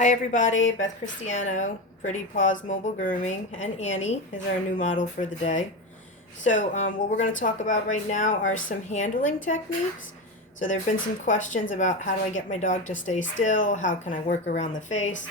Hi everybody, Beth Cristiano, Pretty Paws Mobile Grooming, and Annie is our new model for the day. So what we're going to talk about right now are some handling techniques. So there have been some questions about how do I get my dog to stay still, how can I work around the face.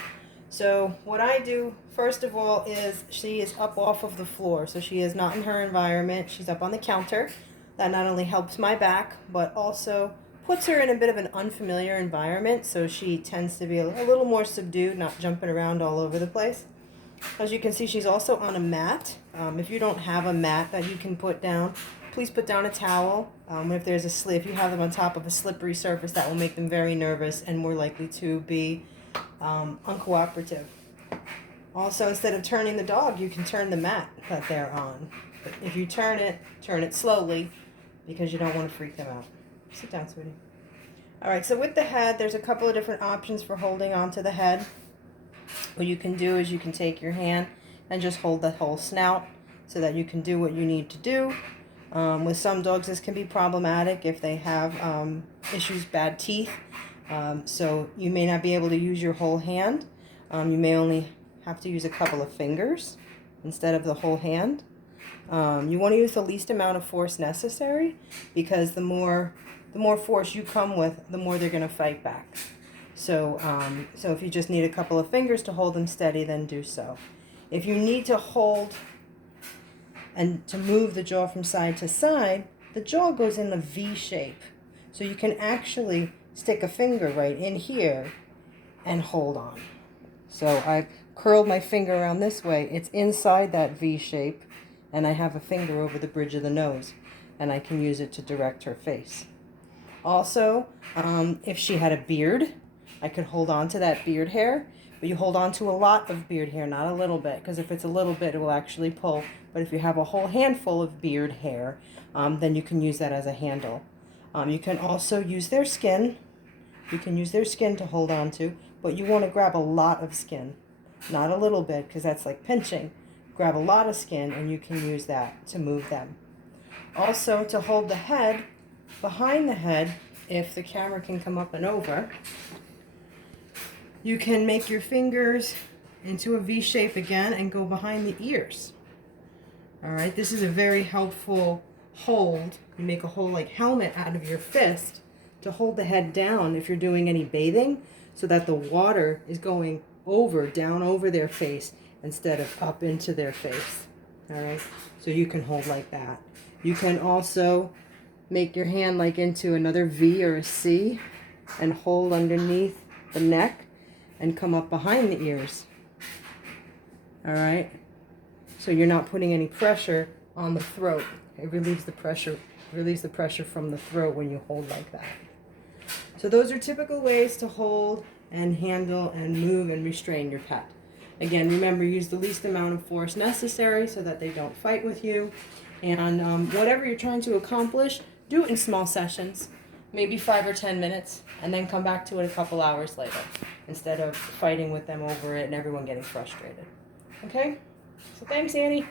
So what I do first of all is she is up off of the floor, so she is not in her environment, she's up on the counter. That not only helps my back but also puts her in a bit of an unfamiliar environment, so she tends to be a little more subdued, not jumping around all over the place. As you can see, she's also on a mat. If you don't have a mat that you can put down, please put down a towel. If you have them on top of a slippery surface, that will make them very nervous and more likely to be uncooperative. Also, instead of turning the dog, you can turn the mat that they're on. But if you turn it slowly because you don't want to freak them out. Sit down, sweetie. All right, so with the head, there's a couple of different options for holding onto the head. What you can do is you can take your hand and just hold the whole snout so that you can do what you need to do. With some dogs, this can be problematic if they have bad teeth. So you may not be able to use your whole hand. You may only have to use a couple of fingers instead of the whole hand. You want to use the least amount of force necessary, because the more force you come with, the more they're going to fight back. So if you just need a couple of fingers to hold them steady, then do so. If you need to hold and to move the jaw from side to side, the jaw goes in a V shape. So you can actually stick a finger right in here and hold on. So I've curled my finger around this way. It's inside that V shape, and I have a finger over the bridge of the nose, and I can use it to direct her face. Also, if she had a beard, I could hold on to that beard hair, but you hold on to a lot of beard hair, not a little bit, because if it's a little bit, it will actually pull. But if you have a whole handful of beard hair, then you can use that as a handle. You can also use their skin. You can use their skin to hold on to, but you want to grab a lot of skin, not a little bit, because that's like pinching. Grab a lot of skin, and you can use that to move them. Also, to hold the head, behind the head, if the camera can come up and over, you can make your fingers into a V shape again and go behind the ears. All right, this is a very helpful hold. You make a whole like helmet out of your fist to hold the head down if you're doing any bathing, so that the water is going down over their face instead of up into their face. All right, so you can hold like that. You can also make your hand like into another V or a C and hold underneath the neck and come up behind the ears. All right, so you're not putting any pressure on the throat. It relieves the pressure from the throat when you hold like that. So those are typical ways to hold and handle and move and restrain your pet. Again, remember, use the least amount of force necessary so that they don't fight with you. And whatever you're trying to accomplish, do it in small sessions, maybe 5 or 10 minutes, and then come back to it a couple hours later, instead of fighting with them over it and everyone getting frustrated. Okay? So thanks, Annie.